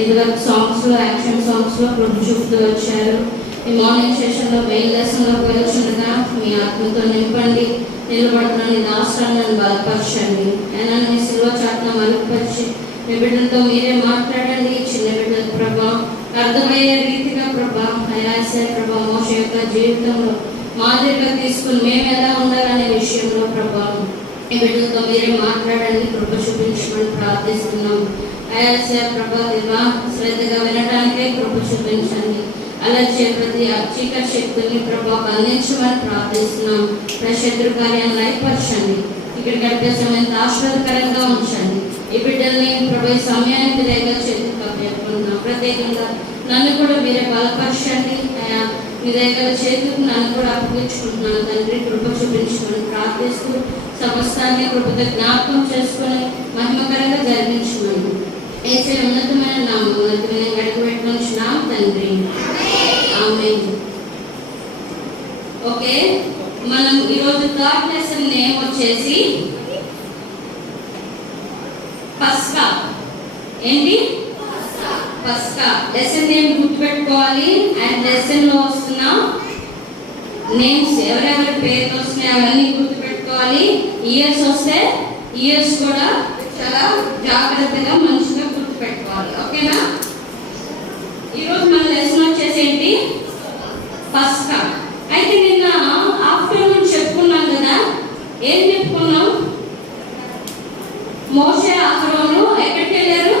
ఇంతవరకు సాంగ్స్లో, యాక్షన్ సాంగ్స్లో ప్రభు చూపుతూ వచ్చారు. ఈ మార్నింగ్ సెషన్లో మెయిన్ లెసన్లోకి వెళ్తుండగా మీ ఆత్మతో నింపండి. నిలబడుతున్న నీ దాసులను బలపరచండి. అయినా నీ సిల్వ చాటున మరుగుపరిచి మీ బిడ్డలతో మీరే మాట్లాడండి. చిన్న బిడ్డల ప్రభా అర్థమయ్యే రీతిగా ప్రభా అయాసే ప్రభా మోషే యొక్క జీవితంలో మాదిరిగా తీసుకుని మేము ఎలా ఉండాలనే విషయంలో ప్రభా ఈ బిడ్డలతో మీరే మాట్లాడండి. కృప చూపించమని ప్రార్థిస్తున్నాం. అయాసే ప్రభా దేవా శ్రద్ధగా వినడానికే కృప చూపించండి. అలర్చే ప్రతి చీకటి శక్తుల్ని ప్రభా బంధించమని ప్రార్థిస్తున్నాం. శత్రు కార్యాన్ని లయపరచండి. ఇక్కడ గడిపే సమయం ఆశీర్వాదకరంగా ఉంచండి. ఈ బిడ్డల్ని ప్రభు సమయానికి దగ్గర చేతులుగా పేర్కొంటున్నాం. ప్రత్యేకంగా నన్ను కూడా మీరే బలపరచండి. మీ దగ్గర చేతులకు నన్ను కూడా అప్పగించుకుంటున్నాను తండ్రి. కృప చూపించమని ప్రార్థిస్తూ సమస్తాన్ని కృపతో జ్ఞాపకం చేసుకొని మహిమకరంగా జరిగించమని ఏసే ఉన్నతమైన నామం ఉన్నతమైన గడికి పెట్టుకుంటున్నాం తండ్రి. ఆమేన్. ఓకే, మనం ఈరోజు థర్డ్ లెసన్ నేమ్ వచ్చేసి పస్కా. ఏంటి? పస్కా. లెసన్ నేమ్ గుర్తుపెట్టుకోవాలి. అండ్ లెసన్ లో వస్తున్న నేమ్స్ ఎవరెవరి పేర్లు వస్తున్నాయి అవన్నీ గుర్తుపెట్టుకోవాలి. ఇయర్స్ వస్తే ఇయర్స్ కూడా చాలా జాగ్రత్తగా మంచిగా గుర్తుపెట్టుకోవాలి. ఓకేనా? ఈరోజు మన లెసన్ వచ్చేసి ఏంటి? పస్కా. అయితే నిన్న ఆఫ్టర్నూన్ చెప్పుకున్నాం కదా. ఏం చెప్పుకున్నాం? మోషే అహరోను ఎక్కడికి వెళ్ళారు?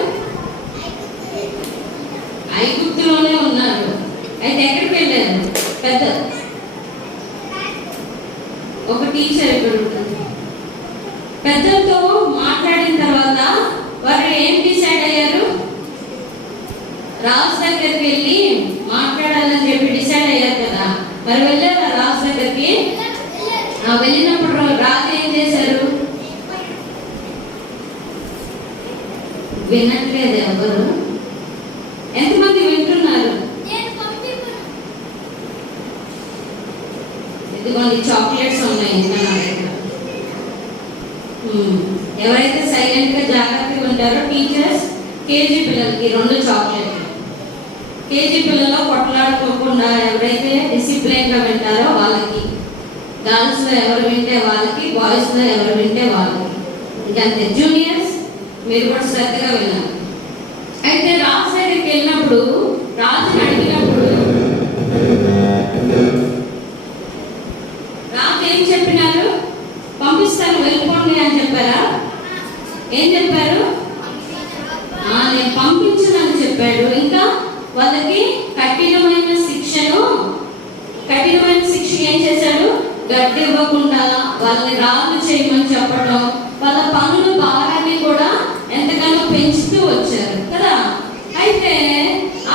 ఐగుప్తులోనే ఉన్నారు. అయితే ఎక్కడికి వెళ్ళారు? పెద్ద ఒక టీచర్ ఇక్కడ ఉంటుంది. పెద్దలతో మాట్లాడిన తర్వాత వారు ఏం డిసైడ్ అయ్యారు? రాజు దగ్గరికి వెళ్ళి మాట్లాడాలని చెప్పి డిసైడ్ అయ్యారు కదా. మరి వెళ్ళారా రాజు దగ్గరికి? వెళ్ళినప్పుడు రాజు ఏం చేశారు? వినట్లేదు ఎవరు? ఎంతమంది వింటున్నారు? ఇదిగోండి చాక్లెట్స్ ఉన్నాయి. ఎవరైతే సైలెంట్ గా జాగ్రత్తగా ఉంటారో టీచర్స్ కేజీ పిల్లలకి 2 చాక్లెట్లు. కేజీ పిల్లలు కొట్లాడుకోకుండా ఎవరైతే డిసిప్లైన్ గా వింటారో వాళ్ళకి, గర్ల్స్ లో ఎవరు వింటే వాళ్ళకి, బాయ్స్ లో ఎవరు వింటే వాళ్ళకి. ఇంకంతే. జూనియర్స్ మీరు కూడా శ్రద్ధగా విన్నారు. అయితే రాజు దగ్గరికి వెళ్ళినప్పుడు రాజుని అడిగినప్పుడు రాజు ఏం చెప్పినారు? పంపిస్తాను వెళ్ళిపోండి అని చెప్పారా? ఏం చెప్పారు? నేను పంపించనని చెప్పాడు. ఇంకా వాళ్ళకి కఠినమైన శిక్ష ఏం చేశాడు? గడ్డి ఇవ్వకుండా వాళ్ళని రాజు చేయమని చెప్పడం, వాళ్ళ పనుల భారాన్ని కూడా ఎంతగానో పెంచుతూ వచ్చారు కదా. అయితే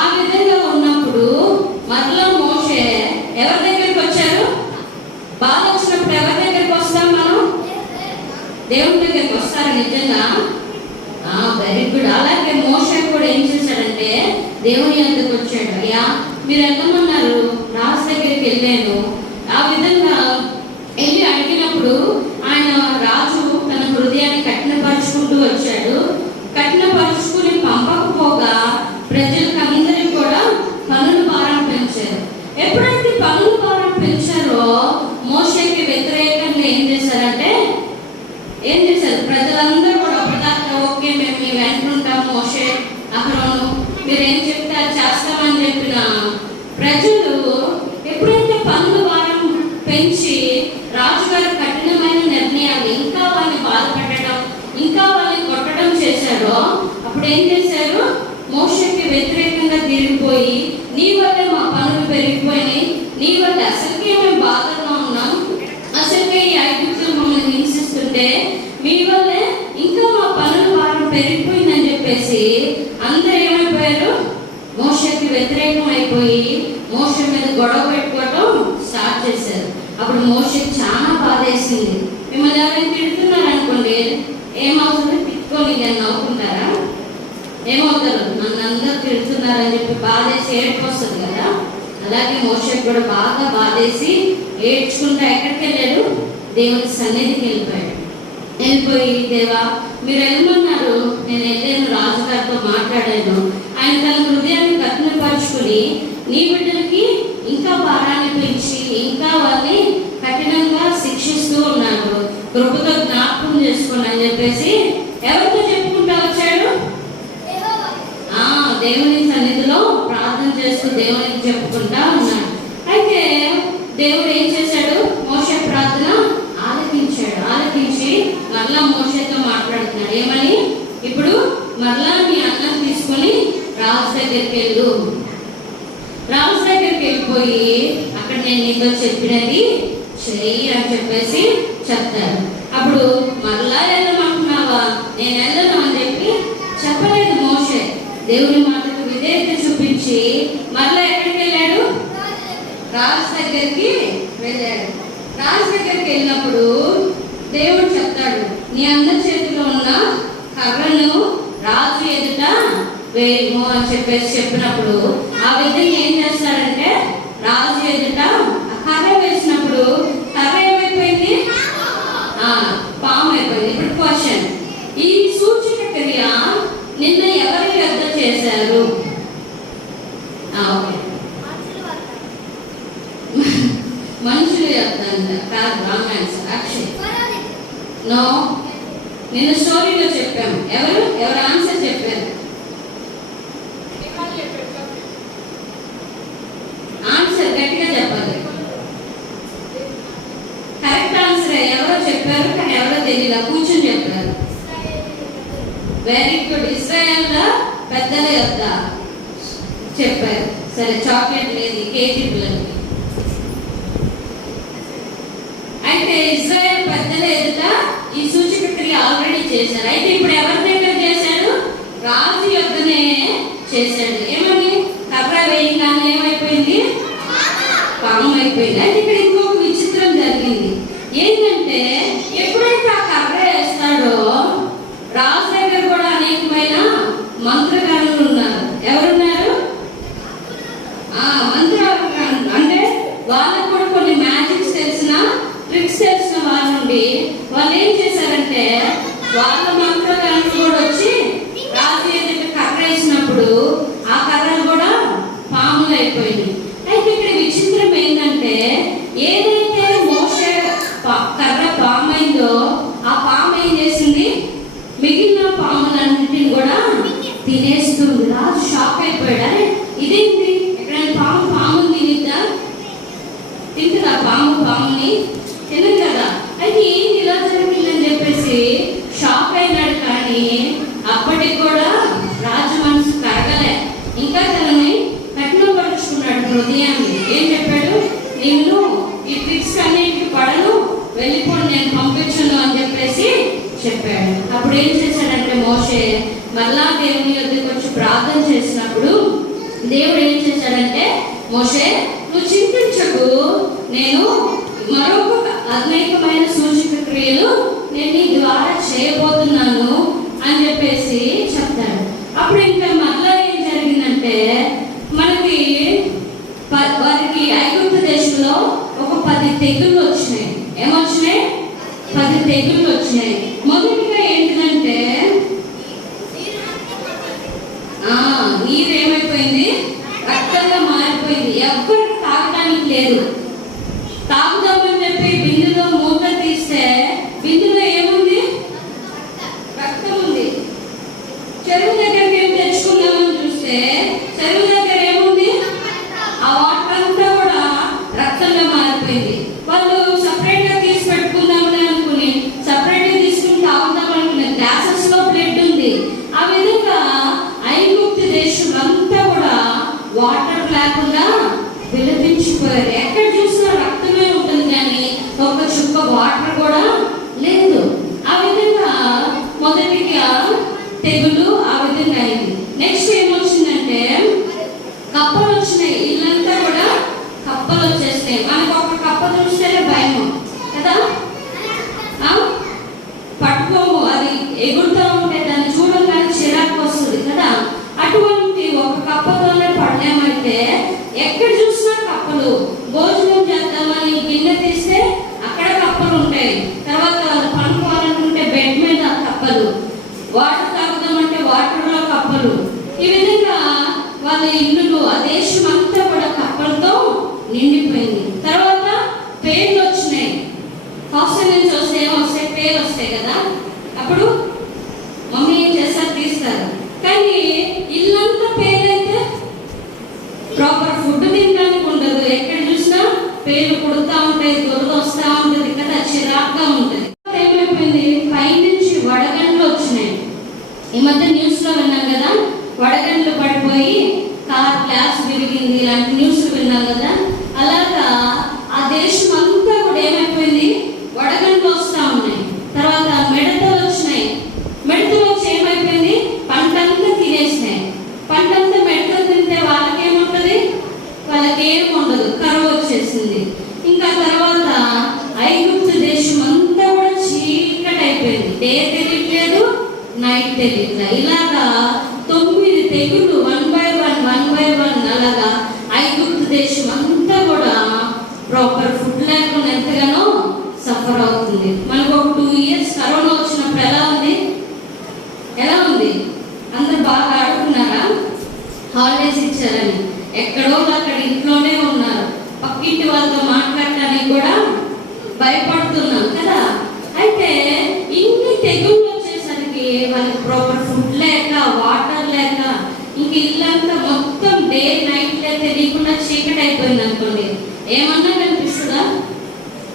ఆ విధంగా ఉన్నప్పుడు మరలా మోషే ఎవరి దగ్గరికి వచ్చారు? బాధ వచ్చినప్పుడు ఎవరి దగ్గరికి వస్తాం మనం? దేవుని దగ్గరికి వస్తారా నిజంగా? Very good. అలాగే మోషే కూడా ఏం చేశాడంటే దేవుని దగ్గరికి వచ్చాడు. అయ్యా మీరు ఎంతమన్నారు? రాజు దగ్గరికి వెళ్ళాను. ఆ విధంగా వెళ్ళి అడిగినప్పుడు ఆయన రాజు తన హృదయాన్ని కఠినపరుచుకుంటూ వచ్చాడు. కఠినపరుచుకుని పంపకపోగా ప్రజలకు అందరికీ కూడా పనుల భారం పెంచారు. ఎప్పుడైతే పనుల భారం పెంచారో మోషేకి వ్యతిరేకంగా ఏం చేశారు? ప్రజలందరూ కూడా అప్పటిదాకా ఓకే మేము మీ వెంటుంటాం మోషే అహరోను మీరేం చెప్తారు చేస్తామని చెప్పిన ప్రజలు ఎప్పుడైతే పనుల భారం పెంచి రాజుగారు కఠినమైన నిర్ణయాలు, ఇంకా వాళ్ళని బాధపెట్టడం, ఇంకా వాళ్ళని కొట్టడం చేశారో అప్పుడు ఏం చేశారు? మోషేకి వ్యతిరేకంగా తిరిగిపోయి నీ వల్లే మా పనులు పెరిగిపోయినాయి, నీ వల్ల అసలుకే మేము బాధగా ఉన్నాం, అసలుకే ఈ ఐగుప్తులు మమ్మల్ని హింసిస్తుంటే మీ వల్లే ఇంకా మా పనుల భారం పెరిగిపోయిందని చెప్పేసి అందరూ ఏమైపోయారు? మోషేకి వ్యతిరేకం అయిపోయి మోషే మీద గొడవ పెట్టుకోవటం స్టార్ట్ చేశారు. అప్పుడు మోషేకి చాలా బాధ వేసింది. మిమ్మల్ని ఎవరైనా తిడుతున్నారు అనుకోండి, ఏమవుతుంది? తిట్టుకొని నేను నవ్వుకుంటారా? ఏమవుతారు? నన్ను అందరూ తిడుతున్నారని చెప్పి బాధేసి ఏడుపు వస్తుంది కదా. అలాగే మోషేకి కూడా బాగా బాధేసి ఏడ్చుకుంటా ఎక్కడికి వెళ్ళాడు? దేవుని సన్నిధికి వెళ్ళిపోయాడు. వెళ్ళిపోయి దేవా మీరు వెళ్ళమన్నారు, నేను వెళ్ళాను, రాజుగారితో మాట్లాడాను, ఆయన తీసుకుని నీ బిడ్డలకి ఇంకా భారాన్ని పెంచి ఇంకా వాళ్ళని కఠినంగా శిక్షిస్తూ ఉన్నాడు. కృపతో జ్ఞాపకం చేసుకోండి అని చెప్పేసి ఎవరితో చెప్పుకుంటా వచ్చాడు? దేవుని సన్నిధిలో ప్రార్థన చేస్తూ దేవునికి చెప్పుకుంటా ఉన్నాడు. అయితే దేవుడు ఏం చేశాడు? మోషే ప్రార్థన ఆలకించాడు. ఆలకించి మరలా మోషేతో మాట్లాడుతున్నాడు. ఏమని? ఇప్పుడు మరలా నీ అన్నం తీసుకొని రాజు దగ్గరికి వెళ్ళు. రాజు దగ్గరికి వెళ్ళిపోయి అక్కడ నేను నీతో చెప్పినది చెయ్యి అని చెప్పేసి చెప్తారు. అప్పుడు మరలా వెళ్ళమంటున్నావా? నేను వెళ్ళను అని చెప్పి చెప్పలేదు మోషే. దేవుని మాటకు విధేయత చూపించి మరలా ఎక్కడికి వెళ్ళాడు? రాజు దగ్గరికి వెళ్ళాడు. రాజు దగ్గరికి వెళ్ళినప్పుడు దేవుడు చెప్తాడు, నీ అందరి చేతిలో ఉన్న కర్రను రాజు ఎదుట వేయము అని చెప్పేసి చెప్పినప్పుడు ఆ విధంగా ఏం చేస్తాడంటే రాజు ఎదుట కర్ర వేసినప్పుడు కర్ర ఏమైపోయింది? పాము అయిపోయింది. ఇప్పుడు క్వశ్చన్, ఈ సూచక క్రియ నిన్న ఎవరి వద్ద చేశారు? మనుషులు వద్ద కాదు. Wrong answer. అక్షయ్ నో, నిన్న స్టోరీలో చెప్పాము. ఎవరు ఆన్సర్ చెప్పారు? ఆన్సర్ గట్టిగా చెప్పాలి. కరెక్ట్ ఆన్సర్ ఎవరో చెప్పారు కానీ ఎవరో తెలియదు, కూర్చొని చెప్పారు. Very good. ఇశ్రాయేల్ పెద్దల యొద్ద చెప్పారు. సరే, చాక్లెట్ లేదు కేజీ పిల్లలకి. అయితే ఇశ్రాయేల్ పెద్దల ఎదుట ఈ సూచక క్రియ ఆల్రెడీ చేశారు. అయితే ఇప్పుడు ఎవరి దగ్గర చేశాడు? రాజు యొద్దనే చేశాడు. ఏమని? కర్ర వేయగానే ఏమైపోయింది? పాము అయిపోయింది. అయితే ఇక్కడ ఇంకొక విచిత్రం జరిగింది. ఏంటంటే ఎప్పుడైతే ఆ కర్ర వేస్తాడో రాజు దగ్గర కూడా అనేకమైన మంత్రగానులు ఉన్నారు. ఎవరున్నారు? మంత్రగానులు అంటే వాళ్ళకు కూడా కొన్ని మ్యాజిక్స్ తెలిసిన, ట్రిక్స్ తెలిసిన వాళ్ళ నుండి వాళ్ళు ఏం చేశారంటే వాళ్ళ మంత్రగానులు కూడా వచ్చి రాజు ఎదుట కర్ర వేసినప్పుడు ఆ కర్రలు కూడా పాములు అయిపోయింది. అయితే ఇక్కడ విచిత్రం ఏంటంటే ఏదైతే మోషే కర్ర పాము అయిందో ఆ పాము ఏం చేసింది? మిగిలిన పాములన్నింటినీ కూడా తినేస్తుంది. రాజు షాక్ అయిపోయాడు. ఇదేంటి, ఎక్కడైనా పాముని తినిద్దా? తింటుందా పాముని? తినదు కదా. అయితే ఏంటి ఇలా జరిగిందని చెప్పేసి షాక్ అయినాడు. కానీ అప్పటికి కూడా రాజు మనసు కరగలే. ఇంకా తనని కఠినపరుచుకున్నాడు హృదయాన్ని. ఏం చెప్పాడు? నేను ఈ ట్రిక్స్ అన్నిటికి పడను, వెళ్ళిపోయి నేను పంపించను అని చెప్పేసి చెప్పాడు. అప్పుడు ఏం చేశాడంటే మోషే మరలా దేవుని యొద్దకు వచ్చి ప్రార్థన చేసినప్పుడు దేవుడు ఏం చేశాడంటే, మోషే నువ్వు చింతించకు, నేను మరొక అనేకమైన సూచక క్రియలు నేను నీ ద్వారా చేయబోతున్నాను అని చెప్పేసి చెప్తాడు. అప్పుడు ఇంకా మరలా ఏం జరిగిందంటే మనకి వారికి ఐగుప్తు దేశంలో ఒక 10 తెగుళ్ళు వచ్చినాయి. ఏమొచ్చినాయి? 10 తెగుళ్ళు వచ్చినాయి. మొదటిగా ఏంటంటే నీరు ఏమైపోయింది? రక్తంగా మారిపోయింది. ఎవ్వరికి తాగడానికి లేదు. తాగుదామని చెప్పి బిందులో మూత తీస్తే బిందులో ఏముంది? రక్తం ఉంది. చెరువు దగ్గరికి ఏం తెచ్చుకుందామని చూస్తే చెరువు దగ్గర ఏముంది? ఆ వాటర్ అంతా కూడా రక్తంగా మారిపోయింది. వాళ్ళు సపరేట్ గా తీసి పెట్టుకుందామని అనుకుని సపరేట్ గా తీసుకుని తాగుదాం అనుకునే గ్లాసెస్ లో బ్లడ్ ఉంది. ఆ విధంగా ఐగుప్తు దేశం అంతా కూడా వాటర్ లేకుండా విలపించిపోయారు. ఎక్కడ చూసినా రక్తమే ఉంటుంది కానీ ఒక చుక్క వాటర్ కూడా లేదు. ఆ విధంగా మొదటిగా తెగులు ఆ విధంగా అయింది. నెక్స్ట్ ఏమొచ్చిందంటే కప్పలు వచ్చినాయి. ఇల్లంతా కూడా కప్పలు వచ్చేస్తాయి. మనకు ఒక కప్ప చూస్తేనే భయం కదా, పట్టుకోము, అది ఎగురుతూ ఉంటే దాన్ని చూడగానే చిరాకు వస్తుంది కదా. అటువంటి ఒక కప్పతోనే పడలేమంటే ఎక్కడ చూసినా కప్పలు. భోజనం చేద్దామని గిన్నె తీస్తే అక్కడ కప్పలు ఉంటాయి. తర్వాత వాళ్ళు పనుకోవాలనుకుంటే బెడ్ మీద కప్పలు, వాటర్ తాగుదామంటే వాటర్లో కప్పలు. ఈ విధంగా వాళ్ళ ఇల్లులు అదే దేశం అంతా కూడా కప్పలతో నిండిపోయింది. తర్వాత పేర్లు వచ్చినాయి. హాస్టల్ నుంచి వస్తే ఏమొస్తాయి? పేర్లు వస్తాయి కదా. అప్పుడు మమ్మీ ఏం చేస్తారు? తీస్తారు. కానీ ఇల్లంతా పేర్లైతే ప్రాపర్ ఫుడ్ తినడానికి ఉండదు. ఎక్కడ చూసినా పేర్లు కుడుతూ ఉంటాయి, దొరద వస్తూ ఉంటుంది కదా, చిరాగ్గా ఉంటుంది. ఏమైపోయింది? పైనుంచి వడగండ్లు వచ్చినాయి. ఈ మధ్య న్యూస్ లో విన్నాం కదా, వడగండ్లు పడిపోయి కార్ గ్లాస్ విరిగింది, ఇలాంటి న్యూస్ విన్నాం కదా. అలాగా ఆ దేశం అంతా కూడా ఏమైపోయింది? వడగండ్లు వస్తూ ఉన్నాయి. తర్వాత మిడతలు వచ్చినాయి. మిడతలు వచ్చి ఏమైపోయింది? పంటంతా తినేసినాయి. పంటంతా మిడతలు తింటే వాళ్ళకేముంటుంది? వాళ్ళకేం ఉండదు, కరువు వచ్చేసింది. ఇంకా తర్వాత ఐగుప్తు దేశం అంతా కూడా చీకటి అయిపోయింది. డే తెలియట్లేదు, నైట్ తెలియట్లేదు. ఇలాగా 9 తెగులు వన్ బై వన్ అలాగా ఐగుప్తు దేశం అంతా కూడా ప్రాపర్ ఫుడ్ లేకుండా ఎంతగానో సఫర్ అవుతుంది. మనకు ఒక 2 years కరోనా వచ్చినప్పుడు ఎలా ఉంది? అందరు బాగా ఆడుకున్నారా? హాలిడేస్ ఇచ్చారని ఎక్కడో అక్కడ ఇంట్లోనే ఉన్నారు. పక్కింటి వాళ్ళతో మాట్లాడటానికి కూడా భయపడుతున్నాం కదా. అయితే ఇన్ని తెగుళ్ళు వచ్చేసరికి వాళ్ళకి ప్రాపర్ ఫుడ్ లేక, వాటర్ లేక, ఇంక ఇల్లంతా మొత్తం డే నైట్ తెలియకుండా చీకటి అయిపోయింది అనుకోండి. ఏమన్నా కనిపిస్తుందా?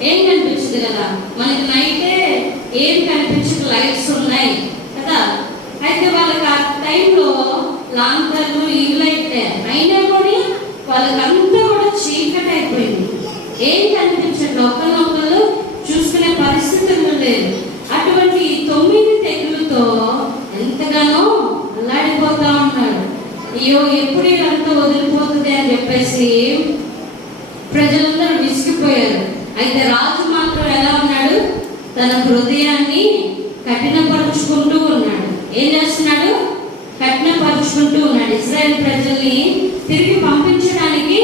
ఏం కనిపించదు కదా. మనకి నైటే ఏం కనిపించదు, లైట్స్ ఉన్నాయి కదా. అయితే వాళ్ళకి ఆ టైంలో లాంతర్లు ఇల్లు అయితే అయినా కూడా వాళ్ళకంతా కూడా చీకటి అయిపోయింది. ఏం కనిపించదు, ఒకరినొకరు చూసుకునే పరిస్థితులు లేదు. అటువంటి 9 తెగులతో ఎంతగానో అల్లాడిపోతా ఉన్నాడు. అయ్యో ఎప్పుడు ఇదంతా వదిలిపోతుంది అని చెప్పేసి ప్రజలందరూ విసిగిపోయారు. అయితే రాజు మాత్రం ఎలా ఉన్నాడు? తన హృదయాన్ని కఠినపరుచుకుంటూ ఉన్నాడు. ఏం చేస్తున్నాడు? కఠినపరుచుకుంటూ ఉన్నాడు. ఇశ్రాయేల్ ప్రజల్ని తిరిగి పంపించడానికి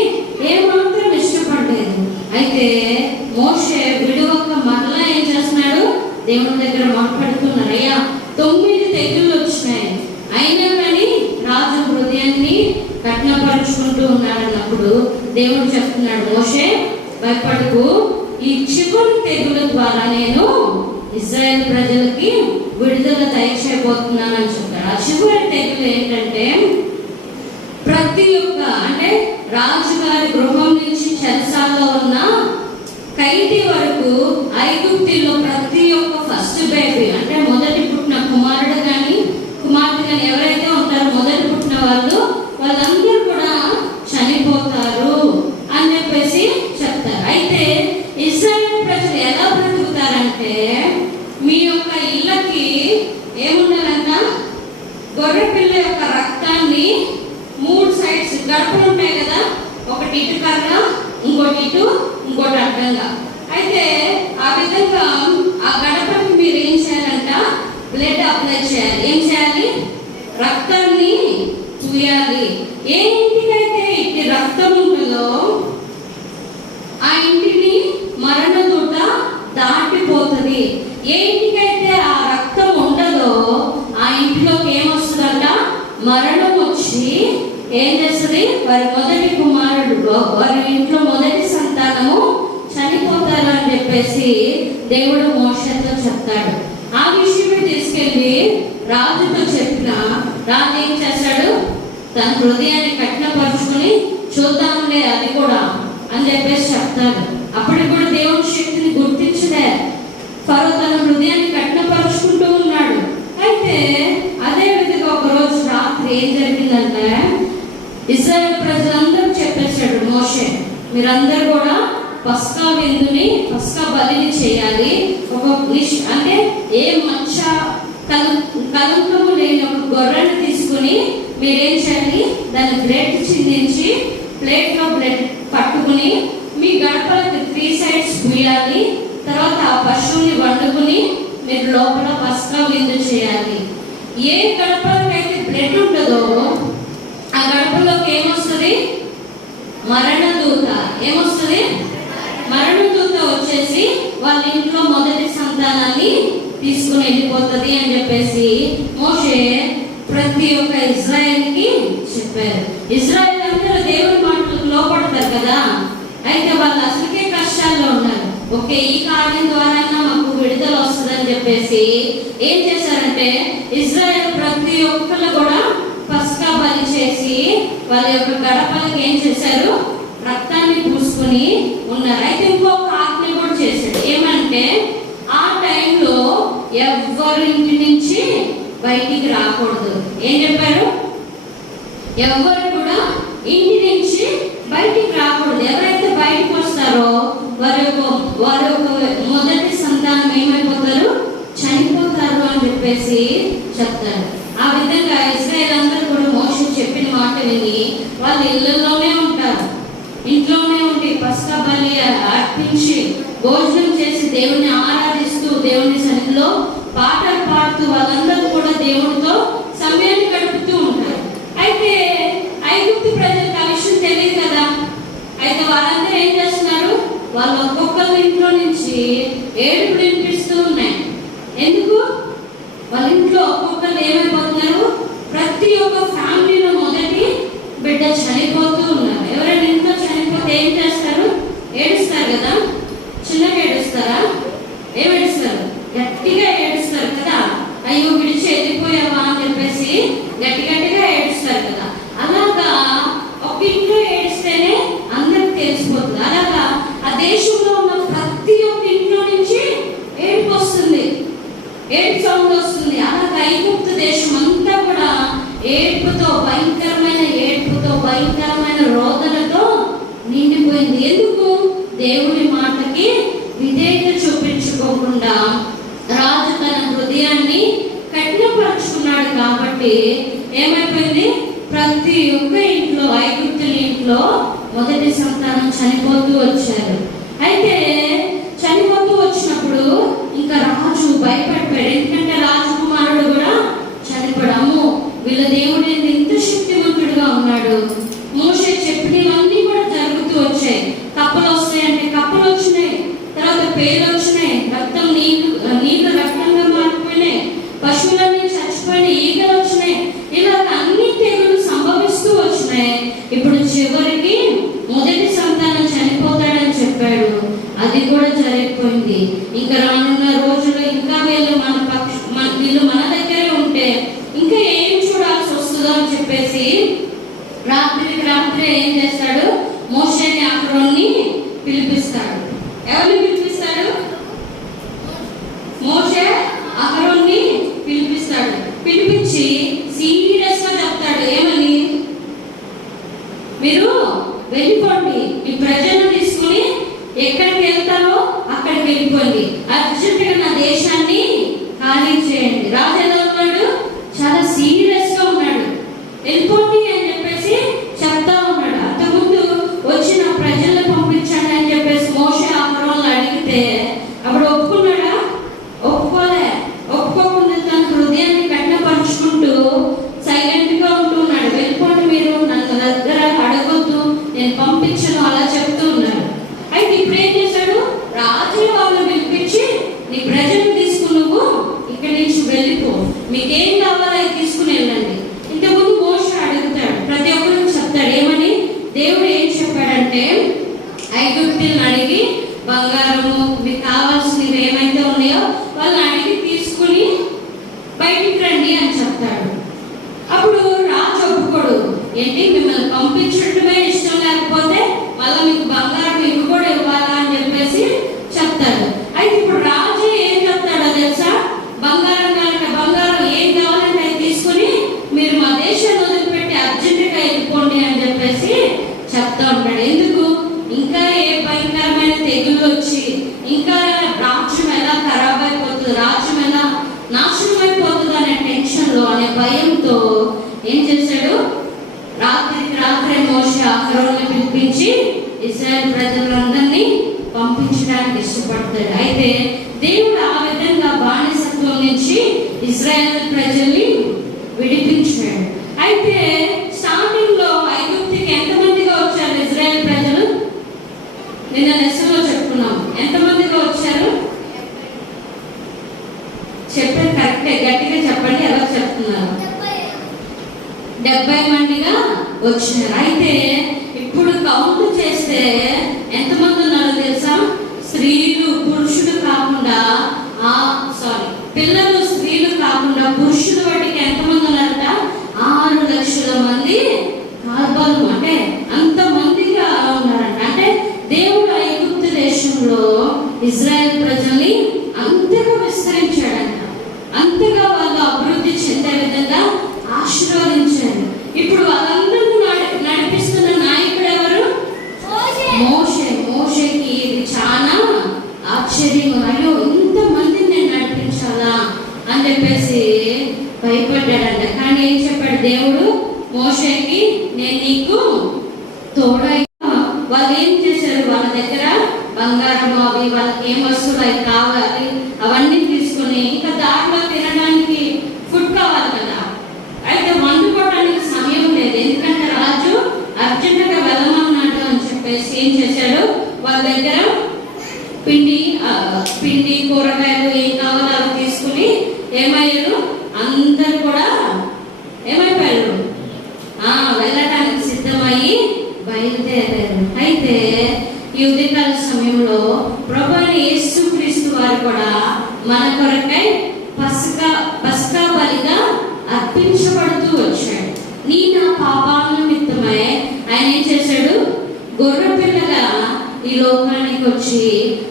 ఏమాత్రం ఇష్టపడలేదు. అయితే మోషే విడువక మరలా ఏం చేస్తున్నాడు? దేవుని దగ్గర మాట్లాడుతున్నాడు. అయ్యా 9 తెగుళ్ళు వచ్చినాయి, అయినా కానీ రాజు హృదయాన్ని కఠినపరుచుకుంటూ ఉన్నాడు అన్నప్పుడు దేవుడు చెప్తున్నాడు, మోషే భయపడకు, ఈ చివరి తెగుల ద్వారా నేను ఇశ్రాయేల్ ప్రజలకి విడుదల దయచేయబోతున్నానని చెప్తాడు. ఆ చివరి తెగులు ఏంటంటే ప్రతి ఒక్క అంటే రాజుగారి గృహం నుంచి చెరసాల్లో ఉన్న ఖైదీ వరకు ఐగుప్తులో ప్రతి ఒక్క ఫస్ట్ బేబీ అంటే మొదటి పుట్టిన కుమారుడు కానీ కుమార్తె కానీ ఎవరైతే ఉంటారో మొదటి పుట్టిన వాళ్ళందరూ కూడా చనిపోతారు అని చెప్పేసి చెప్తారు. అయితే ఇశ్రాయేల్ ప్రజలు ఎలా బ్రతుకుతారంటే మీ యొక్క ఇళ్ళకి ఏముండాలంట? గొర్రె పిల్ల యొక్క రక్తాన్ని 3 సైడ్స్ గడపలు ఉంటాయి కదా, ఒకటి ఇటు కర్ర, ఇంకోటి ఇటు, ఇంకోటి అడ్డంగా. అయితే ఆ విధంగా ఆ గడపకి మీరు ఏం చేయాలంట? బ్లడ్ అప్లై చేయాలి. ఏం చేయాలి? రక్తాన్ని పూయాలి. ఏ ఇంటికైతే ఇట్టి రక్తం ఉంటుందో ఆ ఇంటిని మరణదూత దాటిపోతుంది. ఏ ఇంటికైతే ఆ రక్తం ఉండదో ఆ ఇంటిలోకి ఏమొస్తుందంట? మరణం వచ్చి ఏం చేస్తుంది? వారి మొదటి కుమారుడు, వారి ఇంట్లో మొదటి సంతానము చనిపోతారు అని చెప్పేసి దేవుడు మోషేతో చెప్తాడు. ఆ విషయమే తీసుకెళ్ళి రాజుతో చెప్పిన రాజు ఏం చేస్తాడు? తన హృదయాన్ని కఠినపరుచుకుని చూద్దాంలే అది కూడా అని చెప్పేసి చెప్తాడు. అప్పటికి కూడా దేవుని శక్తిని గుర్తించలే. ఫరో తన హృదయాన్ని కఠినపరుచుకుంటూ ఉన్నాడు. అయితే అదే విధంగా ఒక రోజు రాత్రి ఏం జరిగిందంటే ఇశ్రాయేల్ ప్రజలందరూ చెప్పేశాడు మోషే, మీరందరూ కూడా పస్కా విందుని, పస్కా బలిని చేయాలి. ఒక అంటే ఏ మచ్చ కలంకము లేని ఒక గొర్రెను తీసుకుని మీరేం చేయాలి? దాన్ని బ్లడ్ చిందించి ప్లేట్లో బ్లడ్ పట్టుకుని మీ గడపలకు 3 సైడ్స్ పూయాలి. తర్వాత ఆ పశువుని వండుకుని మీరు లోపల పస్కా విందు చేయాలి. ఏ గడపలకైతే బ్లడ్ ఉంటుందో ఆ గడపలోకి ఏమొస్తుంది? మరణదూత. ఏమొస్తుంది? మరణదూత వచ్చేసి వాళ్ళ ఇంట్లో మొదటి సంతానాన్ని తీసుకుని వెళ్ళిపోతుంది అని చెప్పేసి మోషే ప్రతి ఒక్క ఇజ్రాయేల్కి చెప్పాడు. చెప్పారు. ఇజ్రాయెల్ అందరూ దేవుని మాటలకు లోపడతారు కదా, అయితే వాళ్ళు అసలుకే కష్టాల్లో ఉన్నారు. ఓకే, ఈ కార్యం ద్వారా మాకు విడుదల వస్తుందని చెప్పేసి ఏం చేశారంటే ఇజ్రాయెల్ ప్రతి ఒక్కళ్ళు కూడా పస్కా బలి చేసి వాళ్ళ యొక్క గడపలకు ఏం చేశారు, రక్తాన్ని పూసుకొని ఉన్నారు. అయితే ఇంకొక ఆజ్ఞ కూడా చేశాడు. ఏమంటే ఆ టైంలో ఎవ్వరు ఇంటి నుంచి బయటికి రాకూడదు. ఏం చెప్పారు? ఎవ్వరు కూడా ఇంటి నుంచి బయటికి రాకూడదు. ఎవరైతే బయటకు వస్తారో వారి యొక్క మొదటి సంతానం ఏమైపోతారు, చనిపోతారు అని చెప్పేసి చెప్తారు. ఆ విధంగా ఇశ్రాయేల్ అందరూ కూడా మోషే చెప్పిన మాట విని వాళ్ళ ఇళ్ళల్లోనే ఉంటారు, ఇంట్లోనే ఉండి పస్కా బలి అర్పించి భోజనం చేసి దేవుణ్ణి ఆరాధిస్తూ దేవుని సన్నిధిలో పాటలు పాడుతూ వాళ్ళందరూ కూడా దేవుడితో సమయాన్ని గడుపుతూ ఉంటారు. అయితే ఐగుప్తు ప్రజలకు ఆ విషయం తెలియదు కదా. అయితే వాళ్ళందరూ ఏం చేస్తున్నారు, వాళ్ళు ఒక్కొక్కరు ఇంట్లో నుంచి ఏడుపులు వినిపిస్తూ ఉన్నాయి. ఎందుకు? వాళ్ళ ఇంట్లో ఒక్కొక్కరు ఏమైపోతున్నారు, ప్రతి ఒక్క ఫ్యామిలీలో మొదటి బిడ్డ చనిపోతూ ఉన్నారు. ఎవరైనా ఇంట్లో చనిపోతే ఏం చేస్తారు, ఏడుస్తారు కదా. చిన్నగా ఏడుస్తారా? ఏం ఏడుస్తారు? గట్టిగా ఏడుస్తారు కదా. అయ్యో విడిచి వెళ్ళిపోయావా అని చెప్పేసి గట్టి గట్టిగా ఏడుస్తారు కదా. అలాగా ఒక ఇంట్లో ఏడిస్తేనే అందరికి తెలిసిపోతుంది. అలాగా ఆ దేశంలో ఉన్న ప్రతి ఒక్క ఇంట్లో నుంచి ఏడుపు వస్తుంది, ఏడుపు సౌండ్ వస్తుంది. అలాగా ఐగుప్తు దేశం అంతా కూడా ఏడుపుతో, భయంకరమైన రోదనతో నిండిపోయింది. ఎందుకు? దేవుడి మాటకి విధేయత చూపించుకోకుండా రాజు తన హృదయాన్ని కఠినపరుచుకున్నాడు. కాబట్టి ఏమైపోయింది, ప్రతి ఒక్క ఇంట్లో, ఐగుప్తుల ఇంట్లో మొదటి సంతానం చనిపోతూ వచ్చారు. అయితే చనిపోతూ వచ్చినప్పుడు ఇంకా రాజు భయపడిపోయాడు. ఎందుకంటే రాజకుమారుడు కూడా చనిపోయాము, వీళ్ళ దేవుడు ఎంత శక్తివంతుడుగా ఉన్నాడు. మోషే చెప్పినవన్నీ కూడా జరుగుతూ వచ్చాయి. కప్పలు వస్తాయంటే కప్పలు వచ్చినాయి, తర్వాత పేర్లు వచ్చినాయి, నీళ్లు రక్తంగా మారిపోయినాయి, పశువులన్నీ చచ్చిపోయినాయి, ఈగలు వచ్చినాయి. ఇలా అన్ని తెగులు సంభవిస్తూ వచ్చినాయి. ఇప్పుడు చివరికి మొదటి సంతానం చనిపోతాడని చెప్పాడు, అది కూడా జరిగిపోయింది. ఇంకా రానున్న రోజుల్లో ఇంకా వీళ్ళు మన దగ్గరే ఉంటే ఇంకా ఏం చూడాల్సి వస్తుందో అని చెప్పేసి రాత్రికి రాత్రే ఏం చేస్తాడు, మోషేని అహరోన్ని పిలిపిస్తాడు. ఎవరిని పిలిపిస్తాడు? మోషే అహరోన్ని పిలిపిస్తాడు. పిలిపించి సీరియస్ గా చెప్తాడు. ఏమని? మీరు వెళ్ళిపోండి, ఈ ప్రజలను తీసుకుని ఎక్కడికి వెళ్తారో అక్కడికి వెళ్ళిపోండి, అర్జెంటుగా నా దేశాన్ని ఖాళీ చేయండి. రాజు ఎలా ఉన్నాడు? చాలా సీరియస్ గా ఉన్నాడు. వెళ్ళిపోండి అని చెప్పేసి చెప్తా ఉన్నాడు. అంతకుముందు వచ్చిన ప్రజలను పంపించండి అని చెప్పేసి మోషే అహరోన్లు అడిగితే అప్పుడు ఒప్పుకున్నాడా? ఒప్పుకోకుండా తన హృదయాన్ని కఠినపరుచుకుంటూ సైలెంట్ గా ఉంటున్నాడు. వెళ్ళిపోండి, మీరు నన్ను దగ్గర అడగొద్దు, నేను పంపించను, అలా చెప్తూ ఉన్నాడు. అయితే ఇప్పుడు ఏం చేశాడు? రాజు వాళ్ళని పిలిపించి నీ ప్రజలను తీసుకుని నువ్వు ఇక్కడి నుంచి వెళ్ళిపో, మీకేం కావాలో అది తీసుకుని వెళ్ళండి. ఇంతకుముందు మోషే అడుగుతాడు, ప్రతి ఒక్కరికి చెప్తాడు. ఏమని? దేవుడు ఏం చెప్పాడంటే ఐగుప్తులను అడిగి బంగారము, మీకు కావాల్సినవి ఏమైతే ఉన్నాయో వాళ్ళని అడిగి తీసుకుని బయటికి రండి అని చెప్తాడు. అప్పుడు రాజు ఒప్పుకోడు. ఏంటి, మిమ్మల్ని పంపించడమే ఇష్టం లేకపోతే మళ్ళీ మీకు బంగారం ఇవి కూడా ఇవ్వాలా అని చెప్పేసి చెప్తాడు. అయితే ఇప్పుడు రాజు ఏం చెప్తాడో తెలుసా? బంగారం ఏం కావాలంటే అది తీసుకుని మీరు మా దేశాన్ని వదిలిపెట్టి అర్జెంటుగా వెళ్ళిపోండి అని చెప్పేసి చెప్తా ఉంటాడు. ఎందుకు? ఇంకా ఏ భయంకరమైన తెగులు వచ్చి ఇంకా రాజ్యం ఎలా ఖరాబ్ అయిపోతుంది, రాజ్యం ఎలా నాశనం అయిపోతుంది అనే టెన్షన్లో, అనే భయంతో ఏం చేశాడు? రాత్రికి రాత్రే మోషే అహరోన్ని పిలిపించి ఇశ్రాయేల్ ప్రజలందరినీ పంపించడానికి ఇష్టపడతాడు. అయితే దేవుడు ఆ విధంగా బానిసత్వం నుంచి ఇశ్రాయేల్ ప్రజల్ని విడిపించాడు. అయితే స్టార్టింగ్ లో ఐగుప్తుకి ఎంతమందిగా వచ్చారు ఇశ్రాయేల్ ప్రజలు? నిన్న లెసన్లో చెప్పుకున్నాం. ఎంతమందిగా వచ్చారు? చెప్పండి, కరెక్టే, గట్టిగా చెప్పండి. ఎవరు చెప్తున్నారు? 70 మందిగా వచ్చారు. అయితే ఇప్పుడు కౌంట్ చేస్తే ఎంతమంది ఉన్నారో తెలుసా? స్త్రీలు పురుషుడు కాకుండా పిల్లలు స్త్రీలు కాకుండా పురుషుల వాటికి ఎంతమంది ఉన్నారట? 6 లక్షల మంది కార్బలు, అంటే అంతమందిగా ఉన్నారంట. అంటే దేవుడు ఐగుప్తు దేశంలో ఇజ్రాయెల్ ప్రజల్ని అంతగా విస్తరించాడంట, అంతగా వాళ్ళు అభివృద్ధి చెందే విధంగా ఆశీర్వదించారు. ఇప్పుడు వాళ్ళందరూ నడిపిస్తున్న నాయకుడు ఎవరు? మోషేకి ఇది చాలా ఆశ్చర్యం. అయ్యో, ఇంతమందిని నేను నడిపించాలా అని చెప్పేసి భయపడ్డాడంట. కానీ ఏం చెప్పాడు దేవుడు మోషేకి? నేను నీకు తోడై. వాళ్ళు ఏం చేశారు? వాళ్ళ దగ్గర బంగారం, అవి వాళ్ళకి ఏం వస్తువులు అవి కావాలి అవన్నీ తీసుకుని, ఇంకా దాంట్లో తినడానికి ఫుడ్ కావాలి కదా. అయితే వండుకోవడానికి సమయం లేదు, ఎందుకంటే రాజు అర్జెంటుగా వెళ్ళమన్నాడు అని చెప్పేసి ఏం చేశాడు? వాళ్ళ దగ్గర పిండి కూరగాయలు ఏం కావాలో అవి తీసుకుని ఏమయ్యారు? అందరు కూడా ఏమైపోయారు? వెళ్ళటానికి సిద్ధమయ్యి బయలుదేరారు. అయితే ఈ ఉదయకాల సమయంలో ప్రభువైన యేసుక్రీస్తు వారు కూడా మన కొరకై పస్కా బలిగా అర్పించబడుతూ వచ్చాడు. నా పాపాల నిమిత్తమై ఆయన ఏం చేశాడు? గొర్రెపిల్లగా ఈ లోకానికి వచ్చి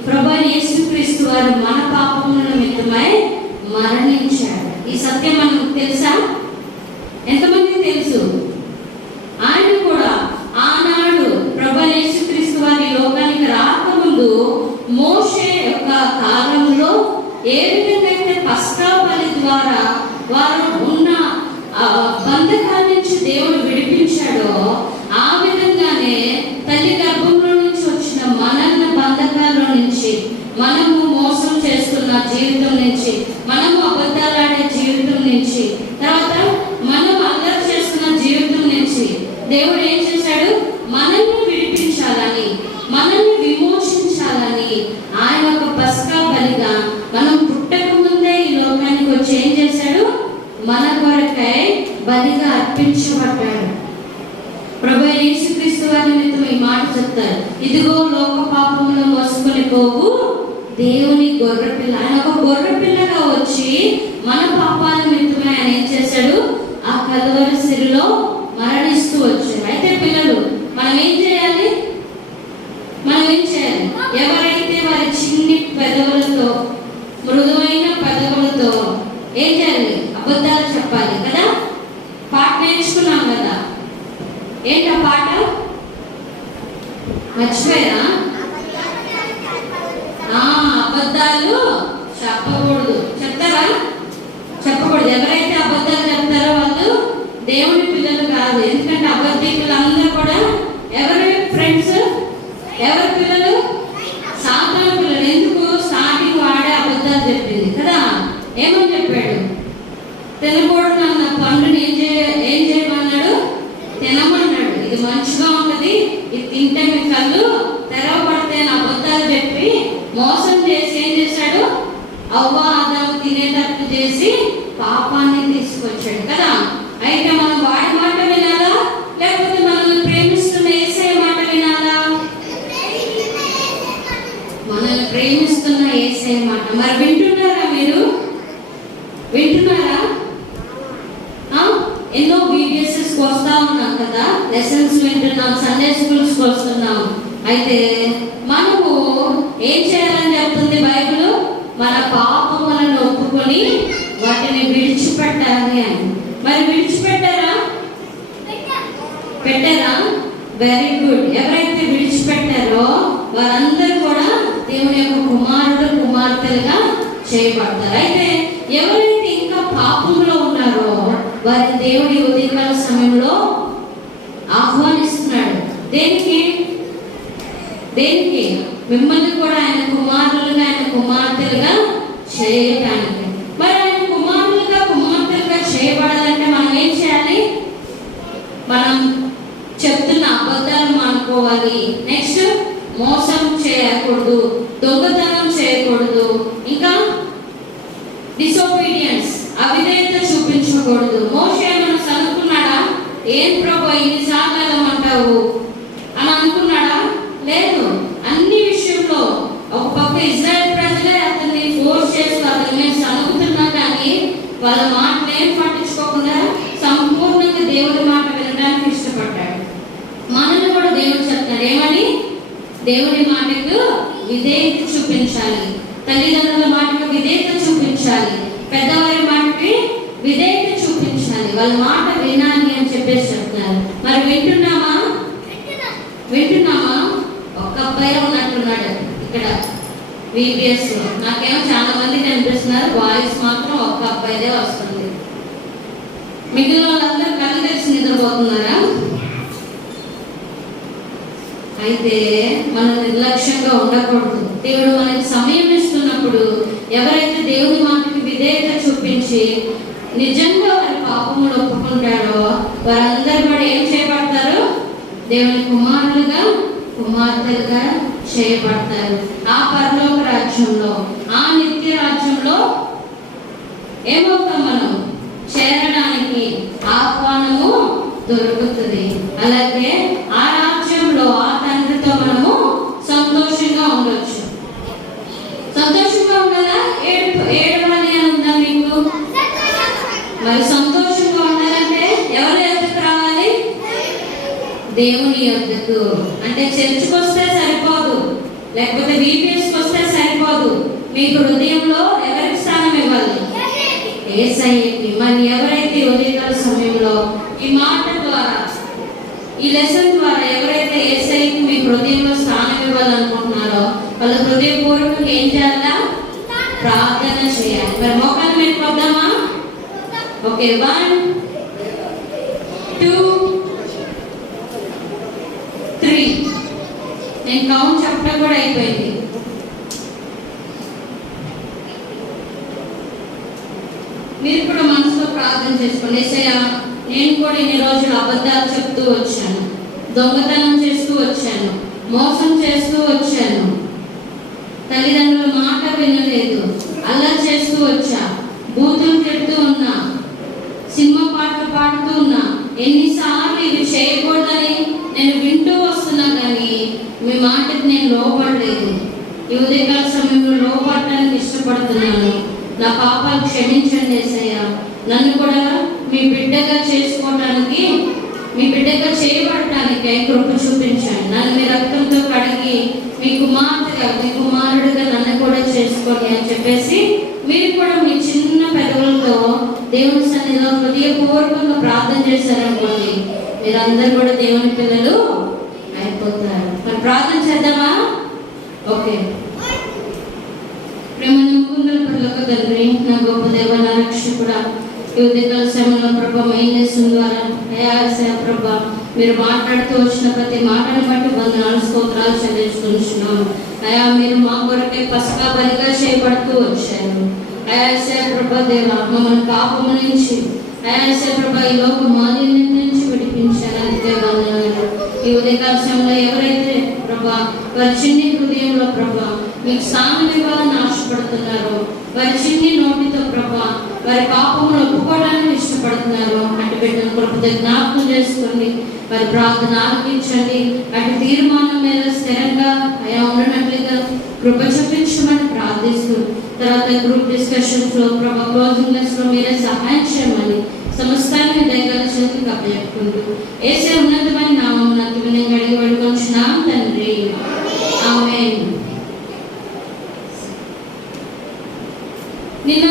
ప్రభువైన యేసుక్రీస్తు వారు మన పాపముల నిమిత్తమై మరణించాడు. ఈ సత్యం మనకు తెలుసా? ఎంతమందికి తెలుసు? ఆయన కూడా ఆనాడు ప్రభువైన యేసుక్రీస్తు వారి లోకానికి రాకముందు మోషే యొక్క కాలంలో ఏ విధంగా అయితే పస్కా బలి ద్వారా వారు ఉన్న బంధకాల నుంచి దేవుడు విడిపించాడో, ఆ విధంగానే తల్లి గర్భంలో నుంచి వచ్చిన మనల్ని బంధకాల నుంచి, మనము మోసం చేస్తున్న జీవితం నుంచి, మనము అబద్ధాలాడే జీవితం నుంచి, తర్వాత మనం అల్లరి చేస్తున్న జీవితం నుంచి దేవుడు ఏం చేశాడు? మనల్ని విడిపించాలని, మనల్ని విమోచించాలని ఆయన ఒక పస్కా బలిగా మనం పుట్టక ముందే ఈ లోకానికి వచ్చి ఏం చేశాడు? మన కొరకై బలిగా అర్పించబడ్డాడు. ప్రభువైన యేసుక్రీస్తు వారి నిమిత్తం ఈ మాట చెప్తారు, ఇదిగో లోక పాపంలో మోసుకొని పోవు దేవుని గొర్రెపిల్ల. ఆయన ఒక గొర్రెపిల్లగా వచ్చి మన పాపాల నిమిత్తమే ఆయన ఏం చేశాడు? ఆ కలువరి సిరిలో మరణిస్తూ వచ్చాడు. అయితే పిల్లలు, మనం ఏం చేయాలి? ఎవరైతే వారి చిన్ని పెదవులతో, మృదువైన పెదవులతో ఏం చేయాలి? అబద్ధాలు చెప్పాలి కదా. పాట నేర్చుకున్నాం కదా. ఏంటా పాట? మర్చిపోయారా? అబద్ధాలు చెప్పకూడదు. చెప్తారా? చెప్పకూడదు. ఎవరైతే అబద్ధాలు చెప్తారో వాళ్ళు దేవుని పిల్లలు కాదు. ఎందుకంటే అబద్ధికులు అందరూ కూడా ఎవరి ఫ్రెండ్స్? ఎవరి పిల్లలు? సాతాను పిల్లలు. ఎందుకు? స్టార్టింగ్ వాడే అబద్ధాలు చెప్పింది కదా. ఏమని చెప్పాడు? తినకూడదు అన్న పండుని ఏం చేయమన్నాడు? తినమన్నాడు. ఇది మంచిగా ఉన్నది, ఇది తింటే మీ కళ్ళు తెరవబడితే అని అబద్ధాలు చెప్పి మోసం చేసి ఏం చేశాడు? అవ్వ ఆదాము తినేటట్టు చేసి పాపాన్ని తీసుకొచ్చాడు కదా. అయితే మనం వాడి మాట వినాలా, లేకపోతే మనల్ని ప్రేమిస్తున్న యేసయ్య మాట వినాలా? మనల్ని ప్రేమిస్తున్న యేసయ్య మాట. మరి వింటున్నారా? మీరు వింటున్నారా? ఎన్నో వీడియోస్కి వస్తా ఉన్నాం కదా, లెసన్స్ వింటున్నాం, సండే స్కూల్స్కి వస్తున్నాం. అయితే మనము ఏం చేయాలని చెప్తుంది బైబిల్? మన పాపములను ఒప్పుకొని వాటిని విడిచిపెట్టాలి అని. మరి విడిచిపెట్టారా? పెట్టారా? Very good. ఎవరైతే విడిచిపెట్టారో వారందరూ కూడా దేవుని యొక్క కుమారుడు కుమార్తెలుగా చేయబడతారు. అయితే ఎవరైతే ఇంకా పాపంలో ఉన్నారో వారి దేవుడి ఉదయకాల సమయంలో ఆహ్వానిస్తున్నాడు. దేనికి? మిమ్మల్ని కూడా ఆయన కుమారులుగా, ఆయన కుమార్తెలుగా చేయడానికి. మరి ఆయన కుమారులుగా కుమార్తెలుగా చేయబడాలంటే మనం ఏం చేయాలి? మనం చెప్తున్న అబద్ధాలు మానుకోవాలి. నెక్స్ట్, మోసం చేయకూడదు, దొంగతనం చేయకూడదు, ఇంకా డిసోబీడియన్స్, అవిధేయత చూపించకూడదు. మోషే ఏమైనా సనుకున్నాడా? ఏం ప్రభు ఇన్నిసార్లు వెళ్ళమంటావు అని అనుకున్నాడా? లేదు. అన్ని విషయంలో ఒక పక్క ఇజ్రాయెల్ ప్రజలే అతన్ని ఫోర్స్ చేస్తూ అతని మీద సనుగుతున్నా కానీ వాళ్ళ మాటలు ఏం పట్టించుకోకుండా సంపూర్ణంగా దేవుడి మాట వినడానికి ఇష్టపడ్డాడు. మనల్ని కూడా దేవుడు చెప్తాడు ఏమని? దేవుడి మాటకు విధేయత చూపించాలి, తల్లిదండ్రుల మాటకు విధేయత చూపించాలి, పెద్దవారి మాటకి విధేయత చూపించాలి, వాళ్ళ మాట వినాలి అని చెప్పేసి చెప్తున్నారు. మరి వింటున్నామా? ఒక్క అబ్బాయి ఉన్నట్టున్నాడు ఇక్కడ VBS లో. నాకేమో చాలా మంది కనిపిస్తున్నారు, వాయిస్ మాత్రం ఒక్క అబ్బాయిదే వస్తుంది. మిగిలిన వాళ్ళందరూ కళ్ళు తెరిచి నిద్రపోతున్నారా? అయితే మనం నిర్లక్ష్యంగా ఉండకూడదు. దేవుడు మనకి సమయం ఇస్తున్నప్పుడు ఎవరైతే దేవుని మాటకి విధేయత చూపించి నిజంగా వారి పాపములు ఒప్పుకుంటారో వారందరూ కూడా ఏం చేయబడతారు? దేవుని కుమారులుగా కుమార్తెలుగా చేయబడతారు. ఆ పరలోక రాజ్యంలో, ఆ నిత్య రాజ్యంలో ఏమవుతాం? మనం చేరడానికి ఆహ్వానము దొరుకుతుంది. అలాగే ఆ రాజ్యంలో ఆ తండ్రితో మనము సంతోషంగా ఉండొచ్చు. సంతోషంగా ఉండాలా? ఏడవాలి అని ఉందా మీకు? మరి సంతోషంగా ఉండాలంటే ఎవరి యొద్దకు రావాలి? దేవుని యొద్దకు. అంటే చర్చికి వస్తే సరిపోదు, లేకపోతే VBSకి వస్తే సరిపోదు. మీకు హృదయంలో ఎవరికి స్థానం ఇవ్వాలి? యేసయ్యకి. మరి ఎవరైతే ఉదయకాల సమయంలో ఈ మాట ద్వారా, ఈ లెసన్ ద్వారా ఎవరైతే యేసయ్యకి మీ హృదయంలో స్థానం ఇవ్వాలనుకుంటున్నారో వాళ్ళ హృదయపూర్వకంగా ఏం చేయాలా? ప్రార్థన చేయాలి. మరి మోకాళ్ళ మీద పోద్దామా? ఓకే, 1 2 3. నేను కౌంట్ చెప్పడం కూడా అయిపోయింది. మీరు కూడా మనసులో ప్రార్థన చేసుకోండి. యేసయ్యా, నేను కూడా ఇన్ని రోజులు అబద్ధాలు చెప్తూ వచ్చాను, దొంగతనం చేస్తూ వచ్చాను, మోసం చేస్తూ వచ్చాను, తల్లిదండ్రుల మాట వినలేదు, అల్లరి చేస్తూ వచ్చా, బూతులు తిడుతూ ఉన్నా, సినిమా పాటలు పాడుతూ ఉన్నా. ఎన్నిసార్లు ఇవి చేయకూడదని నేను వింటూ వస్తున్నా కానీ మీ మాటకి నేను లోపడలేదు. ఈ ఉదయకాల సమయంలో లోపడటానికి ఇష్టపడుతున్నాను. నా పాపాలు క్షమించండి యేసయ్యా. నన్ను కూడా మీ బిడ్డగా చేసుకోవడానికి, మీ బిడ్డగా చేయబడటానికి కృప చూపించండి. నన్ను మీ రక్తంతో కడిగి మీ కుమార్తెగా, మీ కుమారుడిగా నన్ను కూడా చేసుకోండి అని చెప్పేసి మీరు కూడా మీ చిన్న పెదవులతో దేవుని సన్నిధిలో హృదయపూర్వకంగా ప్రార్థన చేశారనుకోండి, మీరందరూ కూడా దేవుని పిల్లలు అయిపోతారు. మరి ప్రార్థన చేద్దామా? ఓకే. ప్రేమను ముందుల పరలోక తండ్రి, నా గొప్ప దేవ, నా రక్షకుడా, ఈ ఉదయకాల సమయంలో ప్రభా మెయిన్ లెసన్ ద్వారా ప్రభా మీరు మాట్లాడుతూ వచ్చిన ప్రతి మాటను బట్టి వందనాలు స్తోత్రాలు చెల్లించుకుంటున్నాను. అయా, మీరు మా కొరకే పసకా బలిగా చేయబడుతూ వచ్చారు. అయా ప్రభా దేవ, మమ్మల్ని పాపము నుంచి, అయా ప్రభా ఈ లోక మాలిన్యం నుంచి విడిపించారు. అందుకే వందనాలు. ఈ ఉదయకాల సమయంలో ఎవరైతే ప్రభా వారి చిన్ని హృదయంలో ప్రభా మీకు స్థానం ఇవ్వాలని ఆశపడుతున్నారు, వారి చిన్ని నోటితో ప్రభా వారి పాపమును ఒప్పుకోవడానికి ఇష్టపడుతున్నారు, అటు బిడ్డను కృపతో జ్ఞాపకం చేసుకోండి, వారి ప్రార్థన ఆలకించండి. అటు తీర్మానం మీద స్థిరంగా అయా ఉన్నట్లుగా కృప చూపించమని ప్రార్థిస్తూ, తర్వాత గ్రూప్ డిస్కషన్స్ లో ప్రభా క్లోజింగ్ లెస్ లో మీరే సహాయం చేయమని సమస్తాన్ని దయగల చేతికి అప్పచెప్పుకుంటూ యేసే ఉన్నతమైన నామమున నాకు వినయంగా అడిగి వేడుకొంచున్నాం తండ్రి. ఆమేన్. నిన్న